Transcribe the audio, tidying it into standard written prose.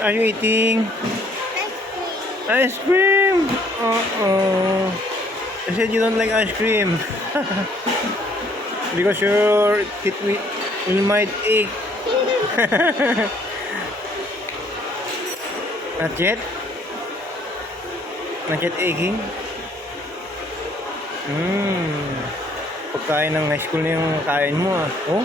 are you eating? Ice cream. Ice cream? Uh-oh. I said you don't like ice cream. Because your teeth will might ache. Not yet? Not yet aching? Pagkain ng high school na yung kain mo ah. Oh?